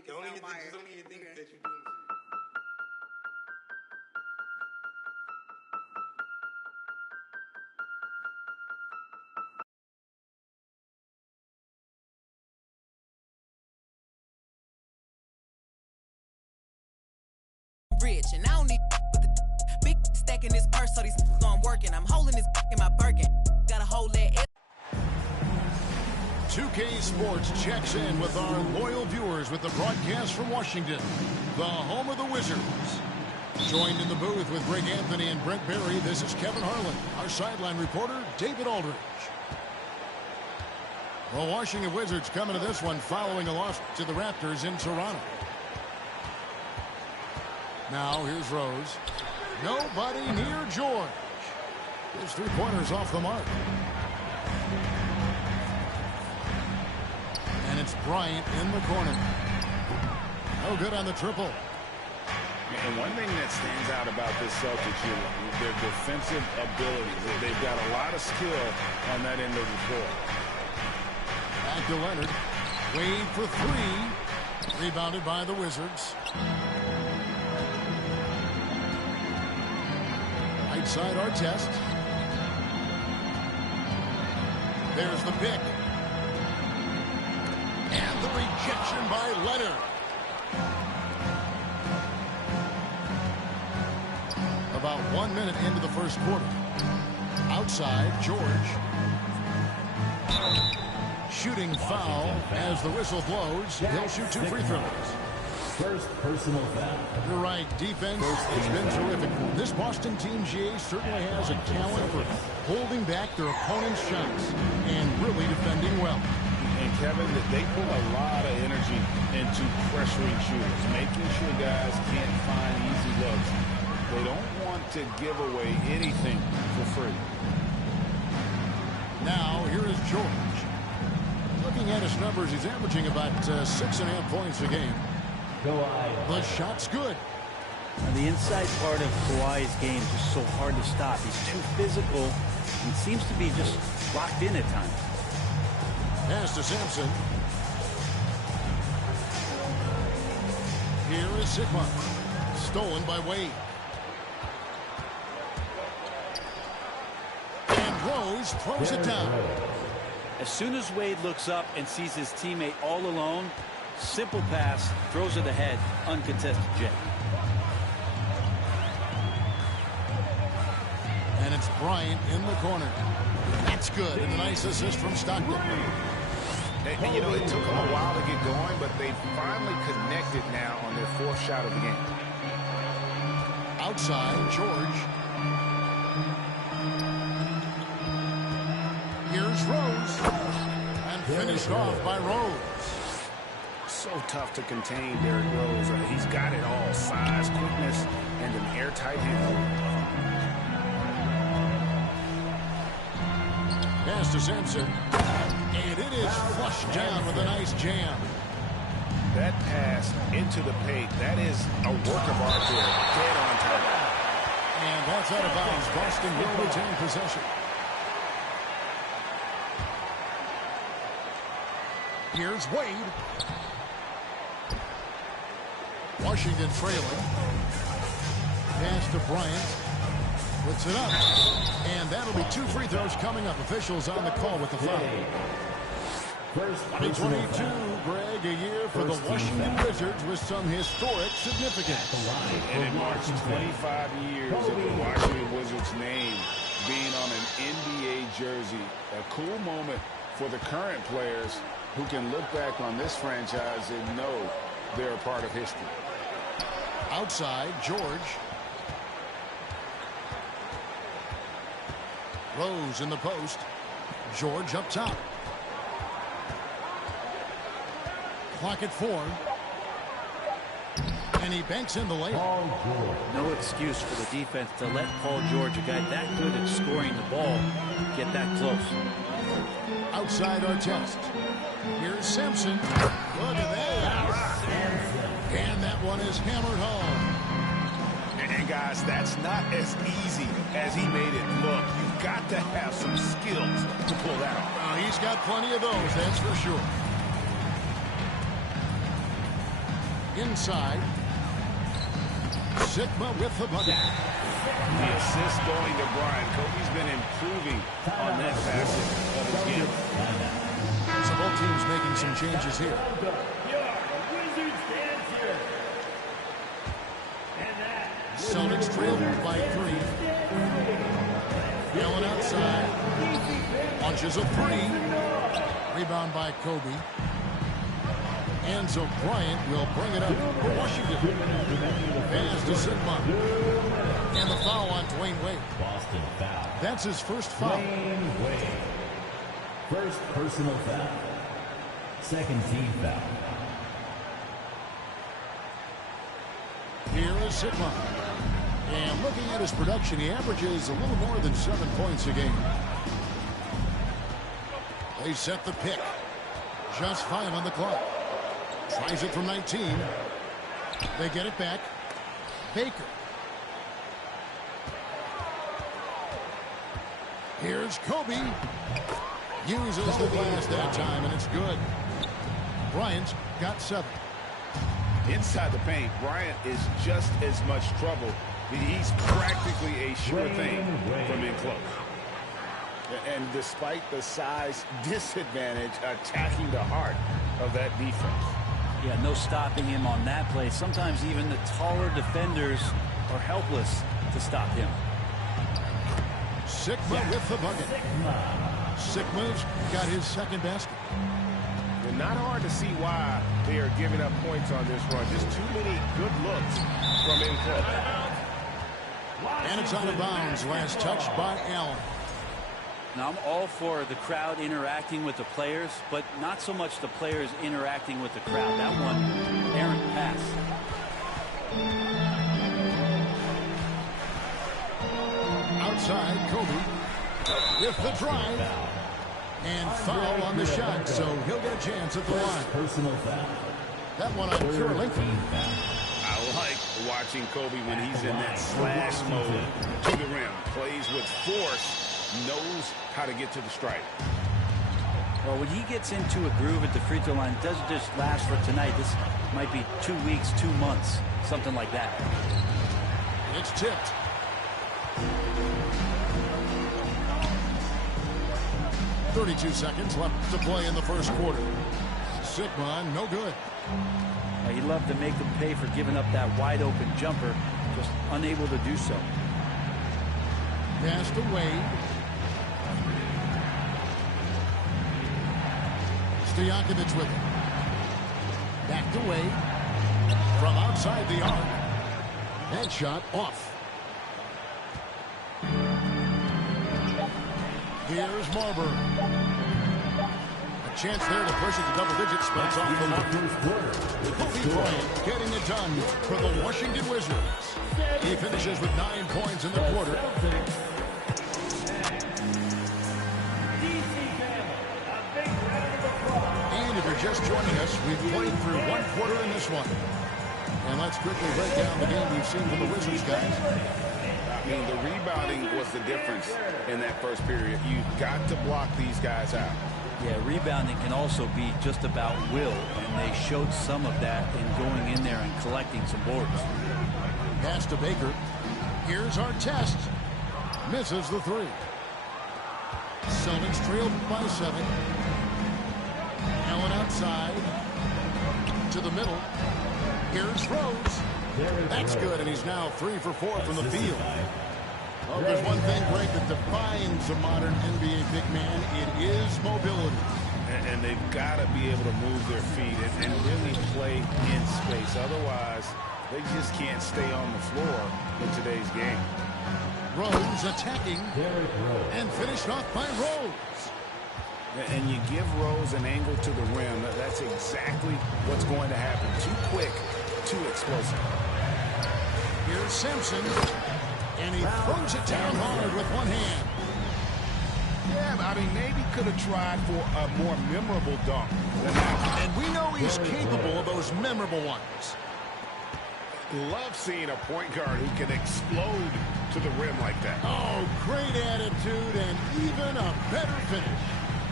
mic is not Myers. Don't even think that you're doing this. Rich, and I don't need with the big stack in this purse, so these on working. I'm holding this in my Birkin. Gotta hold that. 2K Sports checks in with our loyal viewers with the broadcast from Washington, the home of the Wizards. Joined in the booth with Greg Anthony and Brent Berry, this is Kevin Harlan. Our sideline reporter, David Aldridge. The Washington Wizards coming to this one following a loss to the Raptors in Toronto. Now here's Rose. Nobody near George. His three-pointers off the mark. And it's Bryant in the corner. No good on the triple. And one thing that stands out about this Celtics unit, their defensive abilities. They've got a lot of skill on that end of the floor. Back to Leonard. Wade for three. Rebounded by the Wizards. Right side Artest. There's the pick. And the rejection by Leonard. About 1 minute into the first quarter. Outside, George. Shooting foul as the whistle blows. He'll shoot 2 free throws. First personal foul. You're right. Defense has been terrific. This Boston team, GA, certainly has a talent for holding back their opponent's shots and really defending well. And Kevin, they put a lot of energy into pressuring shooters, making sure guys can't find easy looks. They don't want to give away anything for free. Now, here is George. Looking at his numbers, he's averaging about 6.5 points a game. The shot's good. Now, the inside part of Kawhi's game is just so hard to stop. He's too physical and seems to be just locked in at times. Pass to Sampson. Here is Sigma. Stolen by Wade. And Rose throws it down. As soon as Wade looks up and sees his teammate all alone, simple pass, throws it ahead, uncontested jet. And it's Bryant in the corner. That's good. And a nice assist from Stockton. And you know, it took them a while to get going, but they finally connected now on their 4th shot of the game. Outside, George. Here's Rose. And finished off by Rose. So tough to contain Derrick Rose. He's got it all. Size, quickness, and an airtight handle. Pass to Sampson. And it is flushed down with a nice jam. That pass into the paint, that is a work of art there. Dead on top. And that's out of bounds. Boston will retain possession. Here's Wade. Washington trailing. Pass to Bryant. Puts it up. And that'll be 2 free throws coming up. Officials on the call with the foul. 2022, Greg, a year for the Washington Wizards with some historic significance. And it marks 25 years of the Washington Wizards name being on an NBA jersey. A cool moment for the current players who can look back on this franchise and know they're a part of history. Outside, George. Rose in the post. George up top. Clock at 4. And he banks in the layup. No excuse for the defense to let Paul George, a guy that good at scoring the ball, get that close. Outside Artest. Here's Sampson. Look at that. And that one is hammered home. And guys, that's not as easy as he made it look. You've got to have some skills to pull that off. Well, he's got plenty of those, that's for sure. Inside. Sigma with the bucket. The assist going to Bryant. Kobe's been improving on that facet of his game. So both teams making some changes here. Celtics trail by 3. Yelling outside. Launches a 3. Rebound by Kobe. Enzo Bryant will bring it up for Washington. Pass to Sigma. And the foul on Dwayne Wade. Boston foul. That's his first foul. Dwayne Wade. First personal foul. Second team foul. Here is Sigma. And looking at his production, he averages a little more than 7 points a game. They set the pick. Just 5 on the clock. Tries it from 19. They get it back. Baker. Here's Kobe. Uses the glass that time, and it's good. Bryant's got 7. Inside the paint, Bryant is just as much trouble. He's practically a sure thing from in close. And despite the size disadvantage, attacking the heart of that defense. Yeah, no stopping him on that play. Sometimes even the taller defenders are helpless to stop him. Sigma with the bucket. Sigma's got his second basket. And not hard to see why they are giving up points on this run. Just too many good looks from in close. And it's out of bounds. Last touch by Allen. Now, I'm all for the crowd interacting with the players, but not so much the players interacting with the crowd. That one, errant pass. Outside, Kobe with the drive. And foul on the shot, so he'll get a chance at the line. Personal foul. That one on Karolinko. I like watching Kobe when he's in that slash mode to the rim. Plays with force. Knows how to get to the stripe. Well, when he gets into a groove at the free throw line, it doesn't just last for tonight. This might be 2 weeks, 2 months, something like that. It's tipped. .32 seconds left to play in the first quarter. Sigma, no good. He loved to make him pay for giving up that wide open jumper, just unable to do so. Pass to Wade. Stojakovic with it. Back to Wade. From outside the arc. That shot off. Here's Marbury. A chance there to push it to double digits, but it's off the mark. Kobe Bryant getting it done for the Washington Wizards. He finishes with 9 points in the quarter. And if you're just joining us, we've played through 1 quarter in this one. And let's quickly break down the game we've seen from the Wizards, guys. I mean, the rebounding was the difference in that first period. You've got to block these guys out. Yeah, rebounding can also be just about will, and they showed some of that in going in there and collecting some boards. Pass to Baker. Here's our test. Misses the 3. Celtics trailed by 7. Allen outside. To the middle. Here's Rose. That's good, and he's now 3 for 4 from the field. Well, there's one thing, Greg, that defines a modern NBA big man. It is mobility. And they've got to be able to move their feet and really play in space. Otherwise, they just can't stay on the floor in today's game. Rose attacking and finished off by Rose. And you give Rose an angle to the rim. That's exactly what's going to happen. Too quick, too explosive. Here's Simpson. And he throws it down hard with one hand. Yeah, I mean, maybe could have tried for a more memorable dunk than that. And we know he's capable of those memorable ones. Love seeing a point guard who can explode to the rim like that. Oh, great attitude and even a better finish.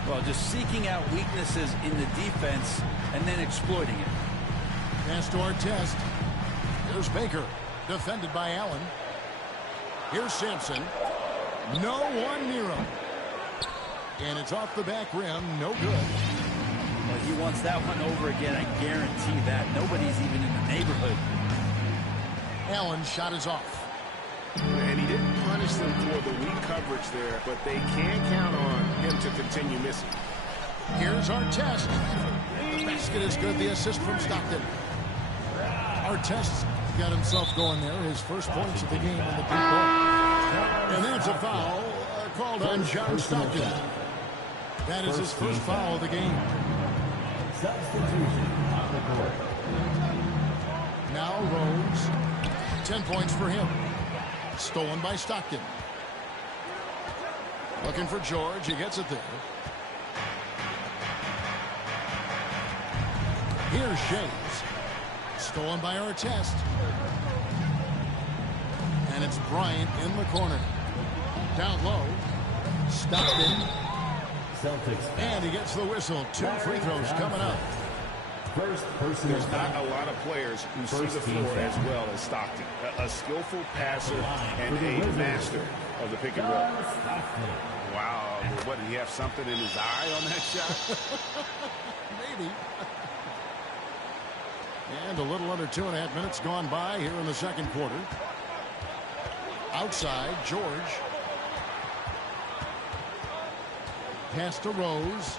Well, just seeking out weaknesses in the defense and then exploiting it. Pass to Artest. Here's Baker. Defended by Allen. Here's Sampson. No one near him. And it's off the back rim. No good. Well, he wants that one over again. I guarantee that. Nobody's even in the neighborhood. Allen's shot is off. And he didn't punish them for the weak coverage there, but they can't count on him to continue missing. Here's Artest. The basket is good. The assist from Stockton. Artest got himself going there. His first points of the game on the deep ball. And that's a foul called on John Stockton. That is his first foul of the game. Substitution on the court. Now Rose. 10 points for him. Stolen by Stockton. Looking for George. He gets it there. Here's Shays. Stolen by Artest. And it's Bryant in the corner. Down low. Stockton. Celtics. And he gets the whistle. 2 free throws coming up. First personal There's not a lot of players who see the floor as well as Stockton. A skillful passer and a master of the pick and roll. Wow. What, did he have something in his eye on that shot? Maybe. And a little under 2.5 minutes gone by here in the second quarter. Outside, George. Pass to Rose.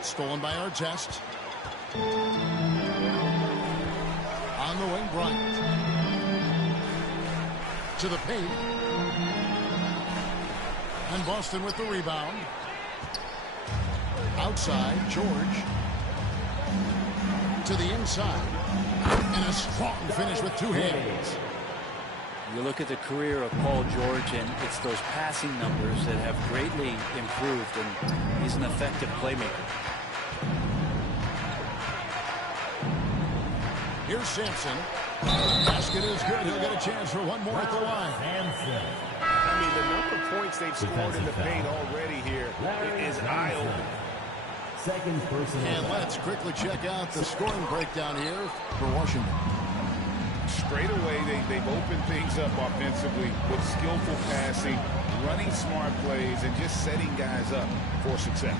Stolen by Artest. On the wing, Bryant. To the paint. And Boston with the rebound. Outside, George. To the inside. And a strong finish with 2 hands. You look at the career of Paul George, and it's those passing numbers that have greatly improved, and he's an effective playmaker. Here's Sampson. Basket is good. He'll get a chance for one more at the line. I mean, the number of points they've scored in the paint already here is eye-opening. Second personal. And let's quickly check out the scoring breakdown here for Washington. Straight away, they've opened things up offensively with skillful passing, running smart plays, and just setting guys up for success.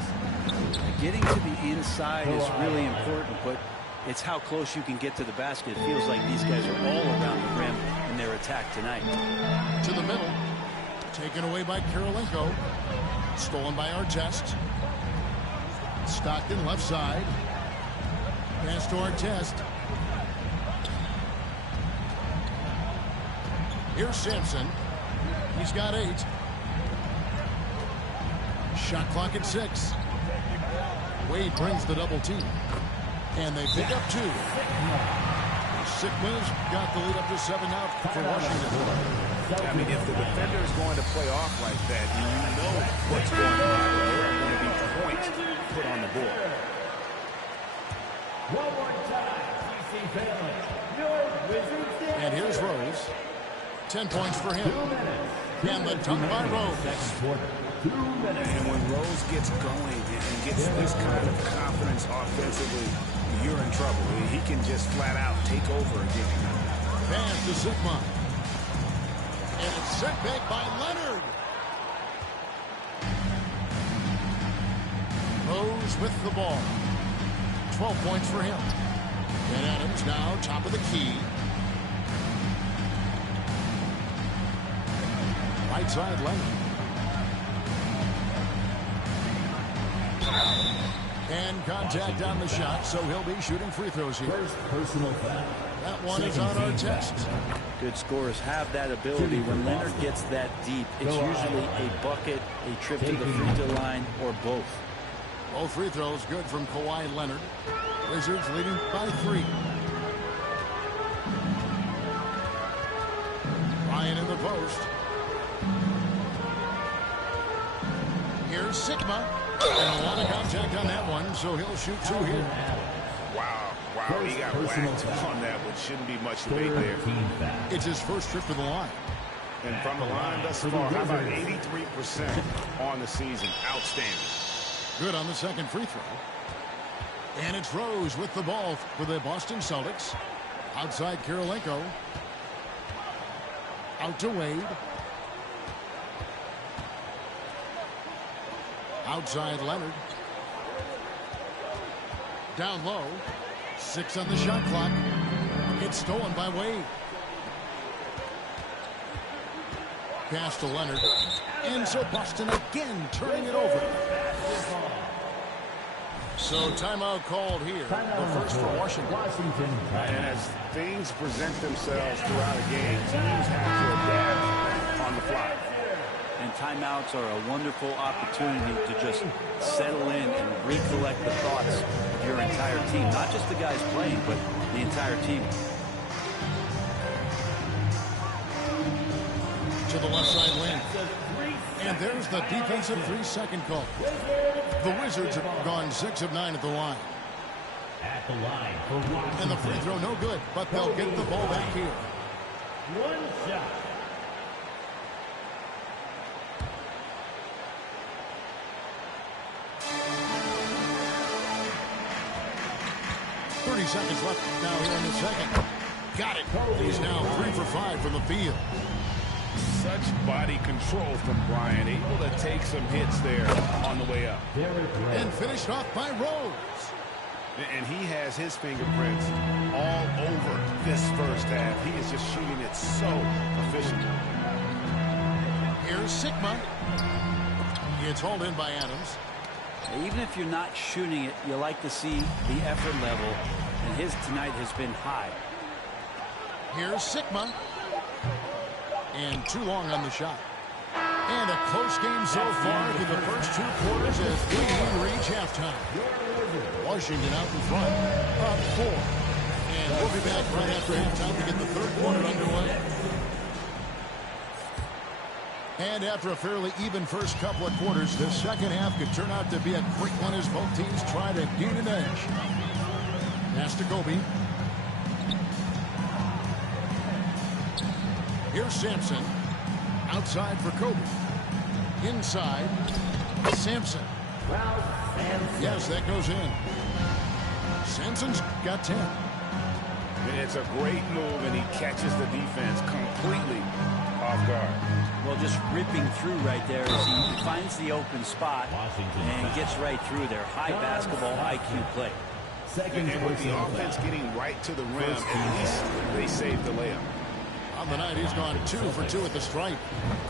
Getting to the inside is really important, but it's how close you can get to the basket. It feels like these guys are all around the rim in their attack tonight. To the middle. Taken away by Kirilenko. Stolen by Artest. Stockton left side. Pass to Artest. Here's Sampson. He's got 8. Shot clock at 6. Wade brings the double team. And they pick up 2. Sigma's got the lead up to 7 out for Washington. I mean, if the defender is going to play off like that, you know what's going on. There are going to be points put on the board. One more time, TC family. Your Wizards did. And here's Rose. 10 points for him. And the dunk by Rose. Second quarter. 2 minutes. And when Rose gets going and gets this kind of confidence offensively, you're in trouble. He can just flat out take over again. Pass to Sigma. And it's sent back by Leonard. Rose with the ball. 12 points for him. And Adams now top of the key. Right side Leonard. And contact on the shot, so he'll be shooting free throws here. First personal foul. That one is on Artest. Good scorers have that ability. When Leonard gets that deep, it's usually a bucket, a trip to the free throw line, or both. Both free throws good from Kawhi Leonard. Wizards leading by 3. Ryan in the post. Here's Sigma. And a lot of contact on that one, so he'll shoot 2 here. Wow, he got whacked on that, which shouldn't be much debate there. It's his first trip to the line. And from the line thus far, how about 83% on the season? Outstanding. Good on the second free throw. And it's Rose with the ball for the Boston Celtics. Outside Kirilenko. Out to Wade. Outside Leonard. Down low. 6 on the shot clock. It's stolen by Wade. Pass to Leonard. And so Boston again turning it over. So timeout called here. The first for Washington. And as things present themselves throughout a game, teams have to adapt on the fly. And timeouts are a wonderful opportunity to just settle in and recollect the thoughts of your entire team. Not just the guys playing, but the entire team. To the left side lane. And there's the defensive 3-second call. The Wizards have gone 6 of 9 at the line. At the line for Washington. And the free throw no good, but they'll get the ball back here. One shot. Seconds left now here in the second. Got it. He's now 3 for 5 from the field. Such body control from Bryant, able to take some hits there on the way up. And finished off by Rose. And he has his fingerprints all over this first half. He is just shooting it so efficiently. Here's Sigma. It's hauled in by Adams. Even if you're not shooting it, you like to see the effort level, and his tonight has been high. Here's Sigma. And too long on the shot. And a close game so far through the first 2 quarters as we reach halftime. Washington out in front, up 4. And we'll be back right after halftime to get the third quarter underway. And after a fairly even first couple of quarters, the second half could turn out to be a quick one as both teams try to gain an edge. Pass to Kobe. Here's Sampson. Outside for Kobe. Inside. Sampson. Yes, that goes in. Sampson's got 10. It's a great move, and he catches the defense completely off guard. Well, just ripping through right there as he finds the open spot and gets right through there. High basketball IQ play. And with the offense getting right to the rim, at least they saved the layup. On the night, he's gone 2 for 2 at the stripe.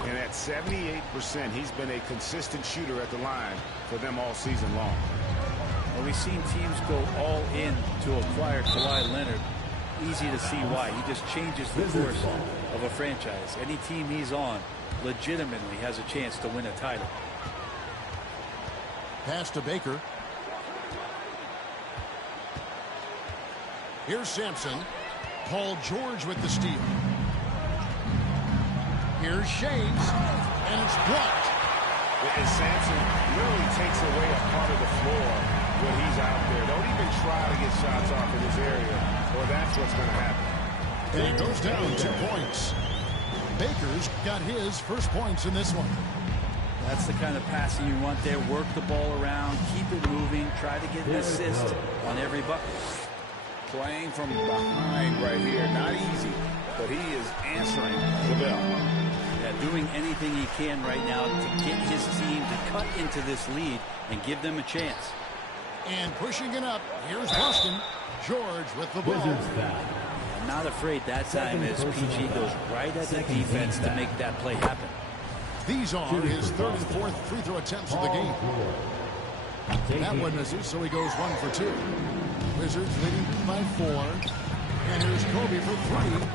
And at 78%, he's been a consistent shooter at the line for them all season long. Well, we've seen teams go all in to acquire Kawhi Leonard. Easy to see why. He just changes the course of a franchise. Any team he's on legitimately has a chance to win a title. Pass to Baker. Here's Sampson. Paul George with the steal. Here's Shades. And it's blocked. And Sampson really takes away a part of the floor when he's out there. Don't even try to get shots off in this area, or that's what's going to happen. And he goes down 2 points. Baker's got his first points in this one. That's the kind of passing you want there. Work the ball around, keep it moving, try to get an assist on every bucket. Playing from behind right here, not easy, but he is answering the bell. Yeah, doing anything he can right now to get his team to cut into this lead and give them a chance. And pushing it up, here's Boston. George with the ball. I'm not afraid that time as PG goes right at the defense to make that play happen. These are his 3rd and 4th free throw attempts of the game. That one misses, so he goes 1 for 2. Wizards leading by 4. And here's Kobe for 3.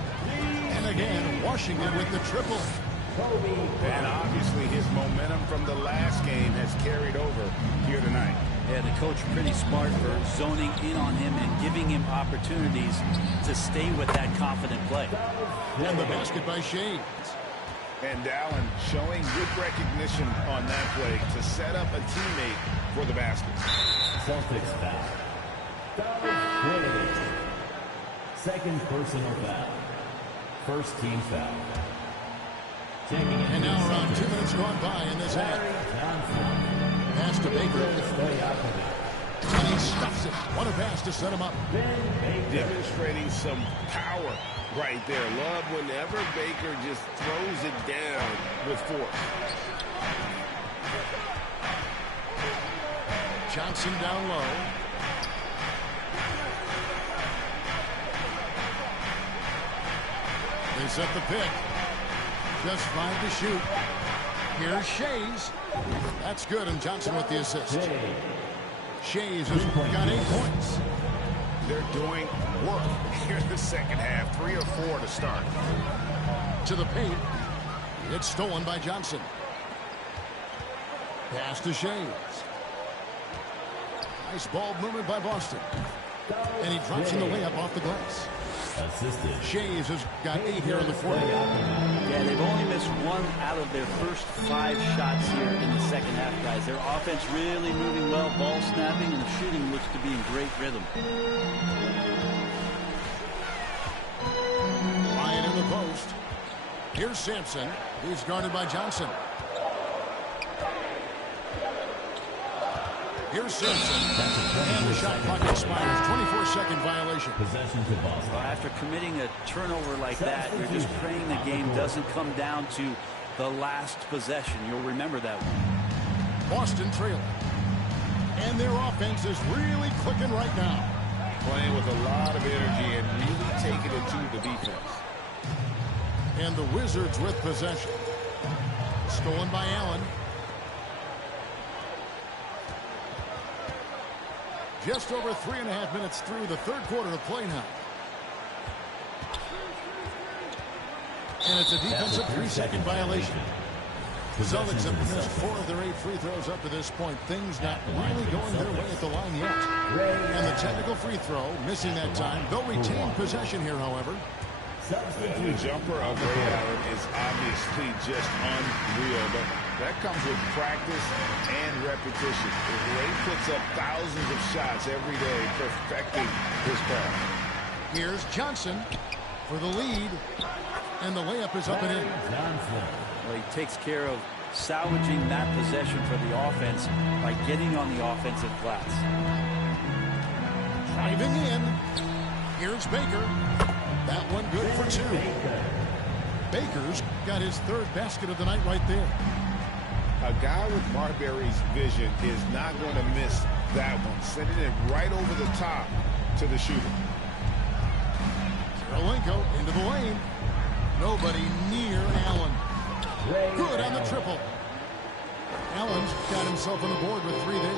And again, Washington with the triple. And obviously his momentum from the last game has carried over here tonight. Yeah, the coach pretty smart for zoning in on him and giving him opportunities to stay with that confident play. And the basket by Shades. And Allen showing good recognition on that play to set up a teammate for the basket. Celtics foul. Second personal foul. First team foul. And now around 2 minutes gone by in this half. Pass to Baker. And he he stuffs it. What a pass to set him up. Demonstrating some power right there. Love whenever Baker just throws it down with force. Johnson down low. They set the pick. Just 5 to shoot. Here's Shays. That's good, and Johnson with the assist. Shays has got 8 points. They're doing work here in the second half. 3 or 4 to start. To the paint. It's stolen by Johnson. Pass to Shays. Nice ball movement by Boston. And he drops in the layup off the glass. Shays has got 8 here in the fourth. Yeah, they've only missed 1 out of their first 5 shots here in the second half, guys. Their offense really moving well, ball snapping, and the shooting looks to be in great rhythm. Ryan in the post. Here's Sampson. He's guarded by Johnson. Here's Simpson. And the shot clock expires. 24-second violation. Possession to Boston. Well, after committing a turnover like that, you're just praying the game doesn't come down to the last possession. You'll remember that one. Boston trailing. And their offense is really clicking right now. Playing with a lot of energy and really taking it to the defense. And the Wizards with possession. Stolen by Allen. Just over 3.5 minutes through the third quarter of play now. And it's a defensive 3-second violation. The Celtics have missed 4 of their 8 free throws up to this point. Things not really going their way at the line yet. And the technical free throw, missing that time. They'll retain possession here, however. The jumper of Ray Allen is obviously just unreal, but that comes with practice and repetition. Ray puts up thousands of shots every day, perfecting his craft. Here's Johnson for the lead, and the layup is up and in. Well, he takes care of salvaging that possession for the offense by getting on the offensive glass. Driving in. Here's Baker. That one good for 2. Baker's got his 3rd basket of the night right there. A guy with Marbury's vision is not going to miss that one. Sending it right over the top to the shooter. Karolinko into the lane. Nobody near Allen. Good on the triple. Allen's got himself on the board with 3 there.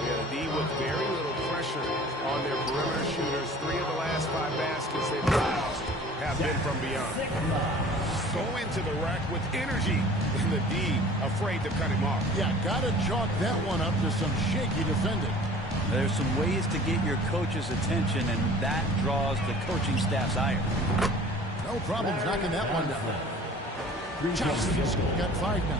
Yeah, the D with very little pressure on their perimeter shooters. 3 of the last 5 baskets they've allowed have been from beyond. Go into the rack with energy, and the D afraid to cut him off. Yeah, got to chalk that one up to some shaky defending. There's some ways to get your coach's attention, and that draws the coaching staff's ire. No problems knocking that one down. Johnson's got 5 now.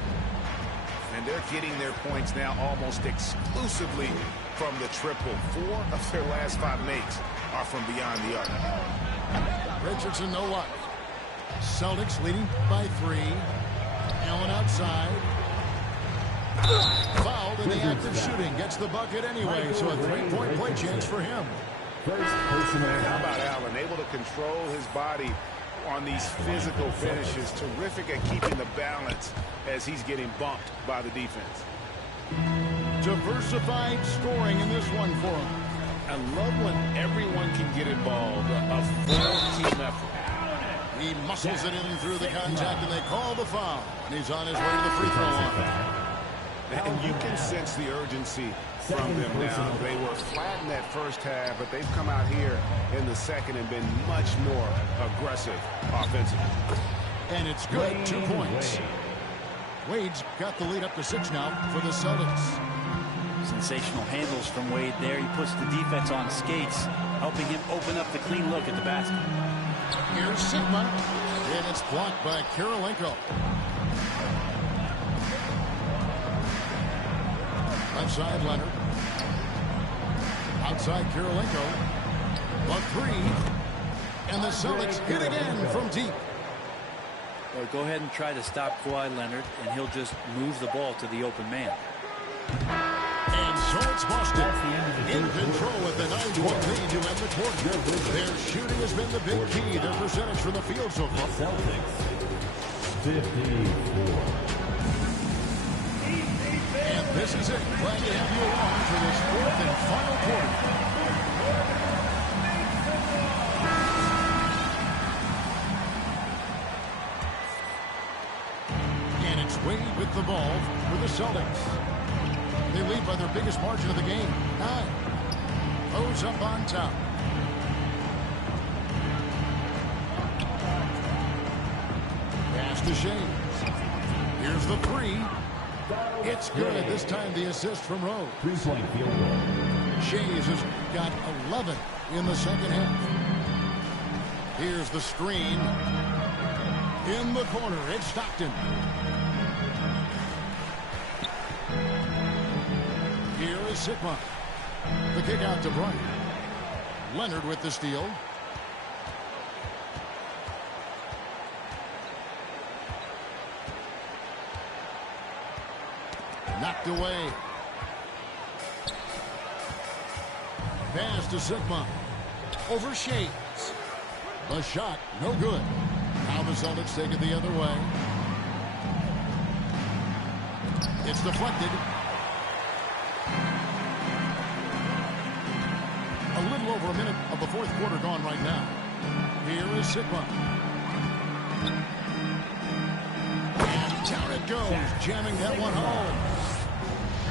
And they're getting their points now almost exclusively from the triple. 4 of their last 5 makes are from beyond the arc. Richardson, no luck. Celtics leading by 3. Allen outside. Fouled in the act of shooting. Gets the bucket anyway, so a 3-point play chance for him. How about Allen? Able to control his body on these physical finishes. Terrific at keeping the balance as he's getting bumped by the defense. Diversified scoring in this one for him. I love when everyone can get involved. A full team effort. He muscles it in through the contact, and they call the foul. And he's on his way to the free throw line. And you can sense the urgency from them now. They were flat in that first half, but they've come out here in the second and been much more aggressive offensively. And it's good. 2 points. Wade's got the lead up to 6 now for the Celtics. Sensational handles from Wade there. He puts the defense on skates, helping him open up the clean look at the basket. Here's Sigma, and it's blocked by Karolinko. Left side, Leonard. Outside, Karolinko. A 3. And the Celtics hit again from deep. Well, go ahead and try to stop Kawhi Leonard, and he'll just move the ball to the open man. And So it's Boston in control with the 9-12 lead to end the quarter. Their shooting has been the big key. Their percentage from the field so far. Celtics, 54. And this is it. Glad to have you along for this fourth and final quarter. And it's Wade with the ball for the Celtics. They lead by their biggest margin of the game, 9. Rose up on top. Pass to Shays. Here's the 3. It's good. This time the assist from Rose. 3-point field goal. Shays has got 11 in the second half. Here's the screen. In the corner, it's Stockton. Here is Sigma. The kick out to Bryant. Leonard with the steal. Knocked away. Pass to Sigma. Over Shades. The shot, no good. Now the Celtics take it the other way. It's deflected. A little over a minute of the fourth quarter gone right now. Here is Sigma. And down it goes, jamming that one home.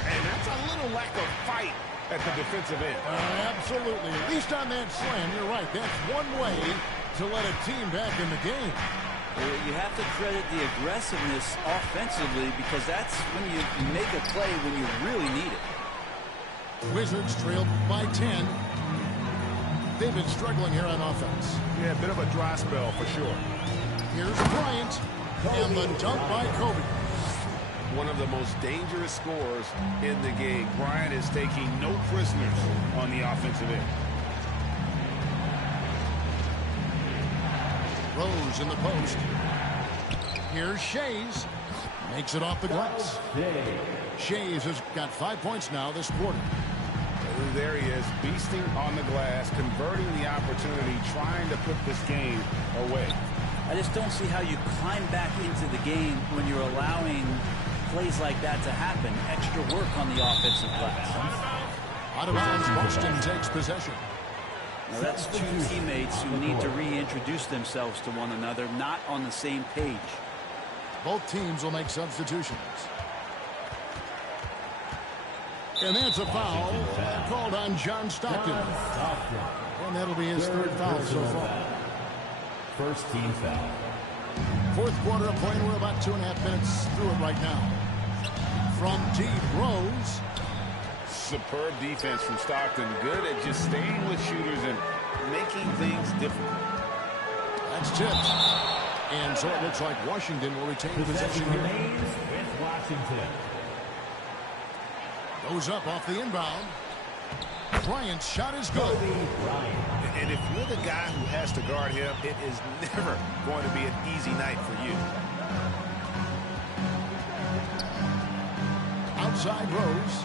And that's a little lack of fight at the defensive end. Absolutely. At least on that slam, you're right. That's one way to let a team back in the game. You have to credit the aggressiveness offensively because that's when you make a play when you really need it. Wizards trailed by 10. They've been struggling here on offense. Yeah, a bit of a dry spell for sure. Here's Bryant. And the dunk by Kobe. One of the most dangerous scorers in the game. Bryant is taking no prisoners on the offensive end. Rose in the post. Here's Shays. Makes it off the glass. Shays has got 5 points now this quarter. There he is, beasting on the glass, converting the opportunity, trying to put this game away. I just don't see how you climb back into the game when you're allowing plays like that to happen. Extra work on the offensive glass. Out of bounds, Boston takes possession. Now that's two teammates who need to reintroduce themselves to one another, not on the same page. Both teams will make substitutions. And that's a foul called on John Stockton. And that'll be his third foul so far. First team foul. Fourth quarter of play. We're about 2.5 minutes through it right now. From deep, Rose. Superb defense from Stockton. Good at just staying with shooters and making things difficult. That's tipped. And so it looks like Washington will retain possession here. Remains with Washington. Goes up off the inbound. Bryant's shot is good. And if you're the guy who has to guard him, it is never going to be an easy night for you. Outside Rose.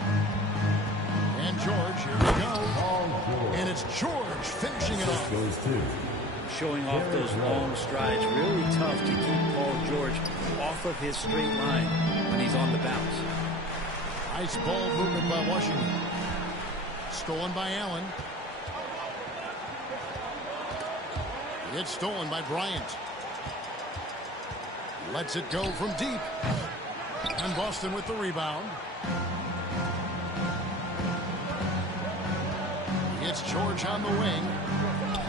And George, here we go. And it's George finishing it off. Showing off those long strides. Really tough to keep Paul George off of his straight line when he's on the bounce. Nice ball movement by Washington. Stolen by Allen. It's stolen by Bryant. Lets it go from deep. And Boston with the rebound. It's George on the wing.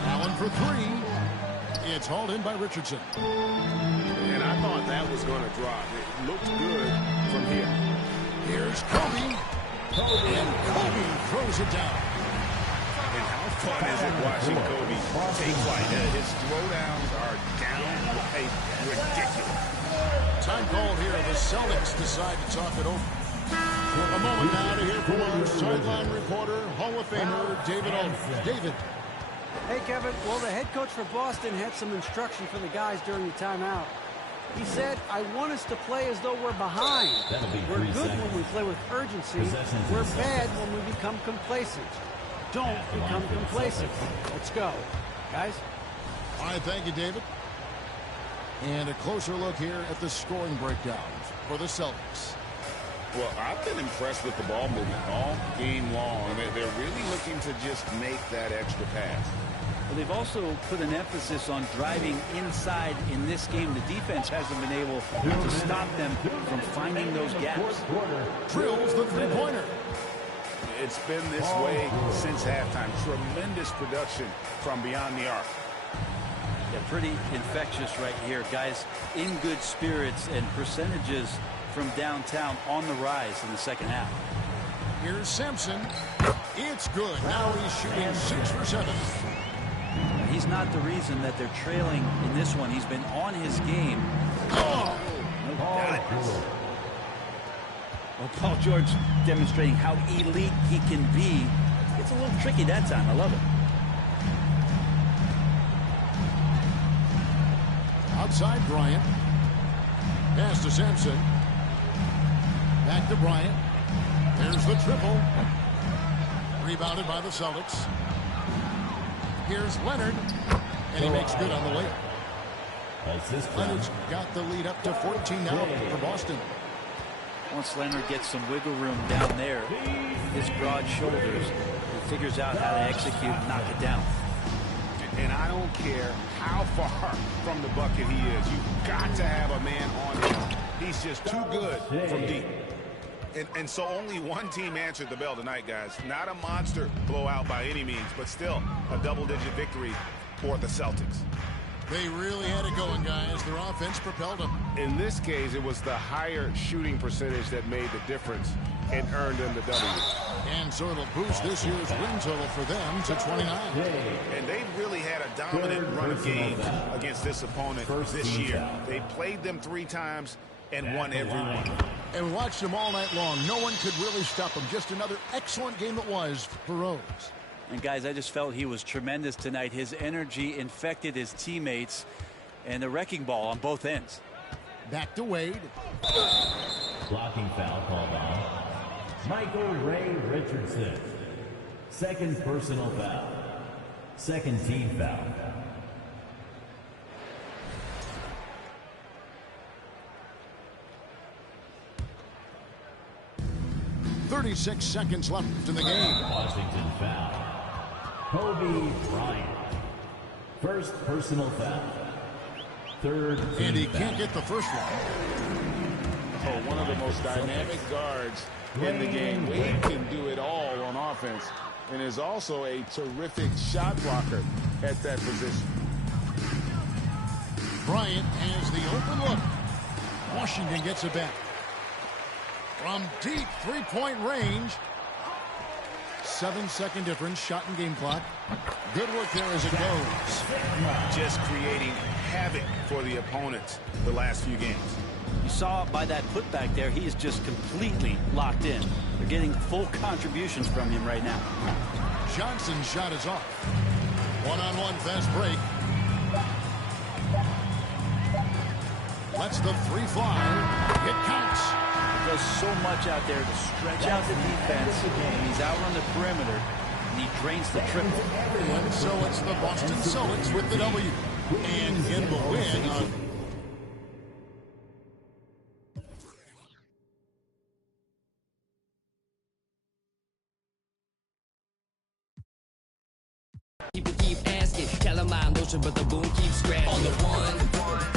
Allen for 3. It's hauled in by Richardson. And I thought that was going to drop. It looked good from here. Here's Kobe. And Kobe throws it down. And how fun is it watching Kobe take flight? His throwdowns are downright ridiculous. Time called here. The Celtics decide to talk it over. A moment now to hear from our sideline reporter, Hall of Famer David Aldridge. David. Hey, Kevin. Well, the head coach for Boston had some instruction for the guys during the timeout. He said, I want us to play as though we're behind. We're good when we play with urgency. We're bad when we become complacent. Don't become complacent. Let's go. Guys? All right, thank you, David. And a closer look here at the scoring breakdown for the Celtics. Well, I've been impressed with the ball movement all game long. They're really looking to just make that extra pass. Well, they've also put an emphasis on driving inside in this game. The defense hasn't been able to stop them from finding those gaps. Drills the three-pointer. It's been this way since halftime. Tremendous production from beyond the arc. Yeah, pretty infectious right here. Guys in good spirits, and percentages from downtown on the rise in the second half. Here's Sampson. It's good. Now he's shooting 6 for 7. He's not the reason that they're trailing in this one. He's been on his game. Oh! Well, Paul George demonstrating how elite he can be. It's a little tricky that time. I love it. Outside Bryant. Pass to Sampson. Back to Bryant. There's the triple. Rebounded by the Celtics. Here's Leonard. And he makes good on the layup. Leonard's got the lead up to 14 now for Boston. Once Leonard gets some wiggle room down there, his broad shoulders, he figures out how to execute and knock it down. And I don't care how far from the bucket he is. You've got to have a man on him. He's just too good from deep. And so only one team answered the bell tonight, guys. Not a monster blowout by any means, but still a double-digit victory for the Celtics. They really had it going, guys. Their offense propelled them. In this case, it was the higher shooting percentage that made the difference and earned them the W. And so it'll boost this year's win total for them to 29. And they've really had a dominant run of games against this opponent this year. They played them 3 times and won every one. And we watched them all night long. No one could really stop them. Just another excellent game it was for Rose. And guys, I just felt he was tremendous tonight. His energy infected his teammates, and the wrecking ball on both ends. Back to Wade. Blocking foul called on Michael Ray Richardson. Second personal foul. Second team foul. .36 seconds left in the game. Washington foul. Kobe Bryant. First personal foul. Third team And he foul. can't get the first one. Oh, one of the most dynamic guards in the game. Wade can do it all on offense and is also a terrific shot blocker at that position. Bryant has the open look. Washington gets it back. From deep three-point range. 7-second difference, shot and game clock. Good work there as it goes. Just creating havoc for the opponents the last few games. You saw by that putback there, he is just completely locked in. They're getting full contributions from him right now. Johnson's shot is off. One-on-one fast break. Lets the 3 fly. It counts. He does so much out there to stretch out the defense. He's out on the perimeter, and he drains the triple. And so it's the Boston Celtics with the W. And in the win. People keep asking, tell them I'm lotion, but the boom keeps scratching. On the one.